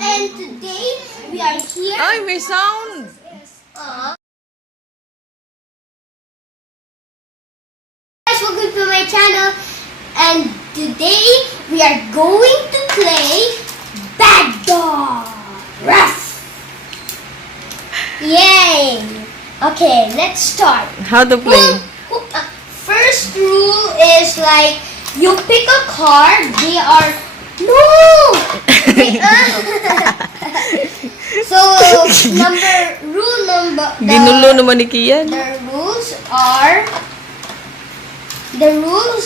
and today we are here. Ay, may sound! Guys, welcome to my channel, and today we are going to play Bad Dog Ruff. Yay! Okay, let's start. How to play? First rule is like you pick a card. They are So rule number. Ginulo naman ni Kian. The rules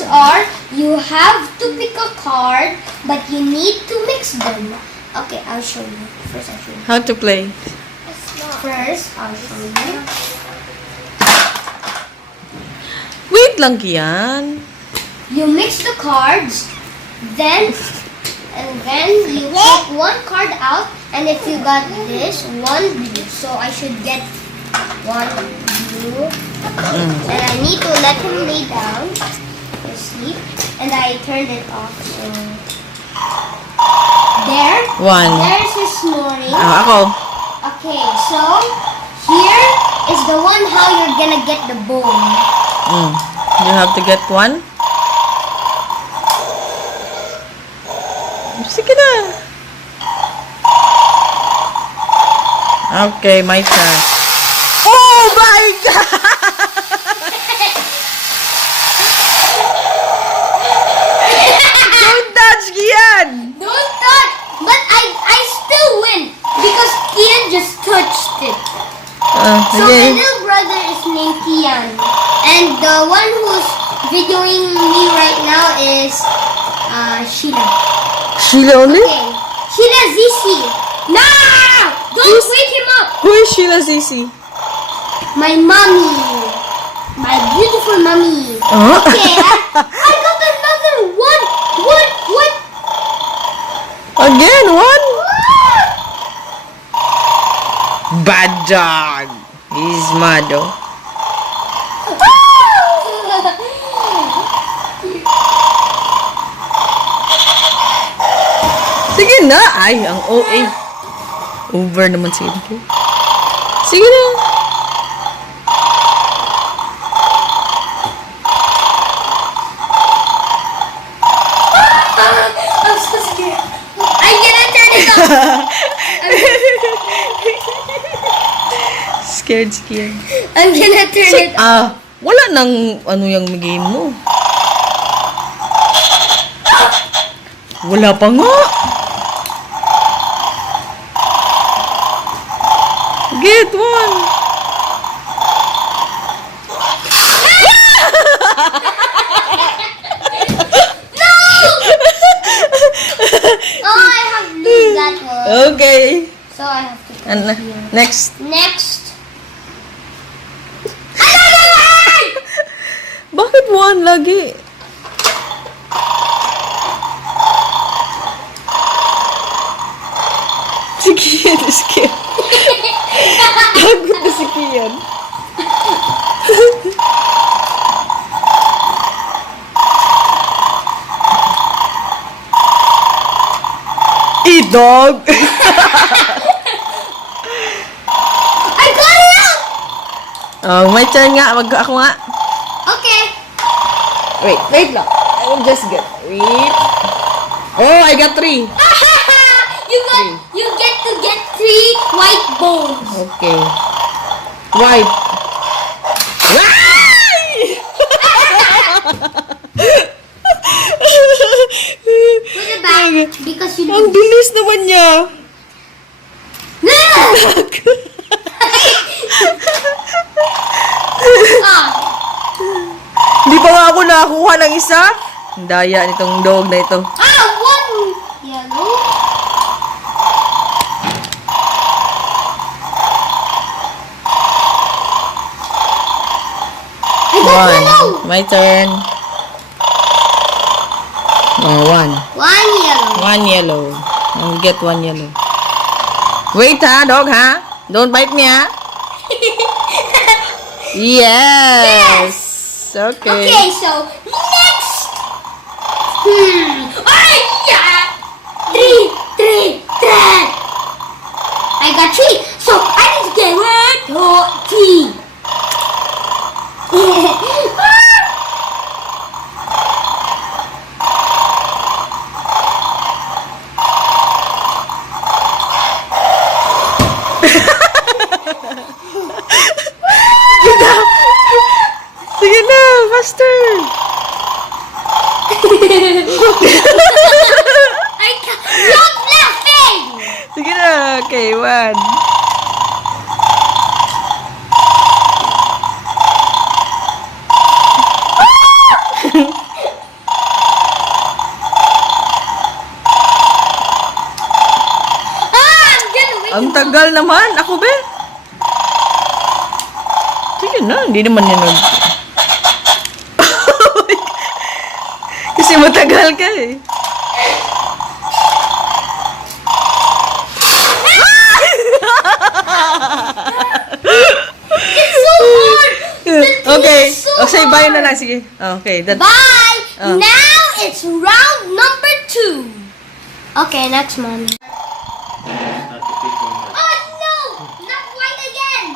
are you have to pick a card, but you need to mix them. Okay, I'll show you. First, I'll show you. How to play? First, I'll show you. Wait lang, Kian. You mix the cards, then you take one card out, and if you got this, one blue. So I should get one blue, and I need to let him lay down to sleep, and I turned it off. So there, One. there's his snoring. Ako. Okay, so here is the one how you're gonna get the bone. You have to get one. Sige na. Okay, my turn. Oh my God! Don't touch, Kian! Don't touch! But I still win because Kian just touched it. So my little brother is named Kian, and the one who's videoing me right now is Sheila. Sheila only? Okay, Sheila ZC. No! Don't wake him up. Who is Sheila Zizi? My mommy, my beautiful mommy. Okay, I got another one. Again, one? Bad dog. He's mad, oh. Sige na. Ay, ang OA. Over naman sige. Sige na. I'm so scared. I'm gonna turn it off. Scared. I'm gonna turn it off. Wala nang ano yung game mo. Wala pa nga. Get one. Oh, I have to lose that one. Okay. So I have to put And it here. next. Bakit one lagi? Si Kian is scared. Takot na si Kian. Eat dog. I got it out. Oh, my turn nga. Ako nga. Okay. Wait lang. I will just get. Wait. Oh, I got 3. You get to get 3 white bones. Okay. White. Put it back because you Ang lose. bilis naman niya. Di pa nga ako nakakuha ng isa. Ang daya nitong dog na ito. One yellow. I got yellow. My turn. Oh, one. One yellow. One yellow. I'll get one yellow. Wait ha, dog ha. Don't bite me ha. Yes. Okay. Okay, so next. Ay, yeah. 3, 3, 3. Tea. Sige na, faster. Stop laughing! Sige na, okay, 1. I'm gonna wake Ang you up. tagal naman. Ako ba? Sige na, hindi naman yan. Kasi matagal ka eh. It's so hard! Okay. so Okay, bye na hard. lang. Sige. Okay. Bye! Oh. Now it's round number 2. Okay, next mommy. Oh no! Not white again!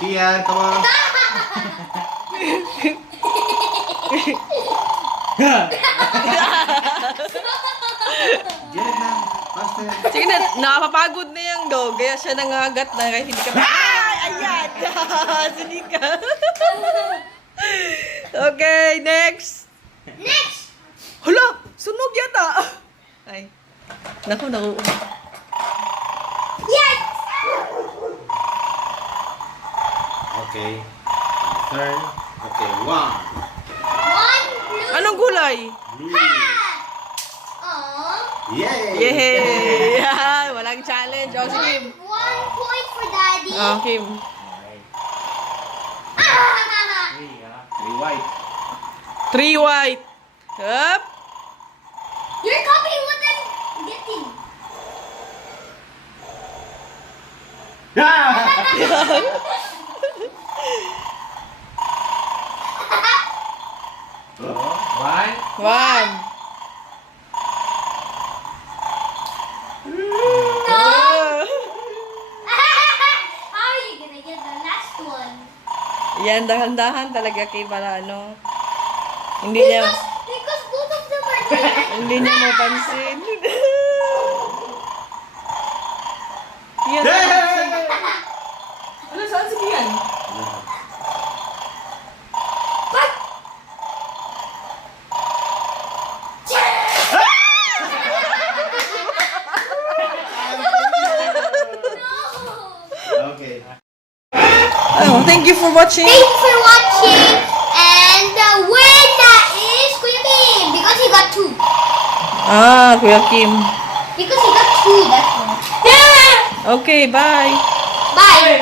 Kia, come on. Get it, man. Faster. Sige na, nakapapagod na yung dog. Kaya siya nangagat na kahit hindi ka... Ay! Ayan! Sinika. Okay, next. Next! Hala! Sunog yata! Ay. Naku. Yes! Okay. Turn. Okay, 1. One blue. Anong gulay? Blue. Aww. Yay! Yay! Walang challenge. O, sige. One point for daddy. Okay. Ah! 3 white. 3 white. Up. You're copying what I'm getting. One. 1. No! How are you gonna get the last one? Yan, dahan-dahan talaga kay para ano. Hindi niya, Because both of them are doing hindi niya mapansin. Yan. Ano, saan sige yan? But no! Okay. Oh, thank you for watching. Thank you for watching, and the winner is Kuya Kim because he got 2. Ah, Kuya Kim. Because he got 2, that's why. Okay, bye. Bye.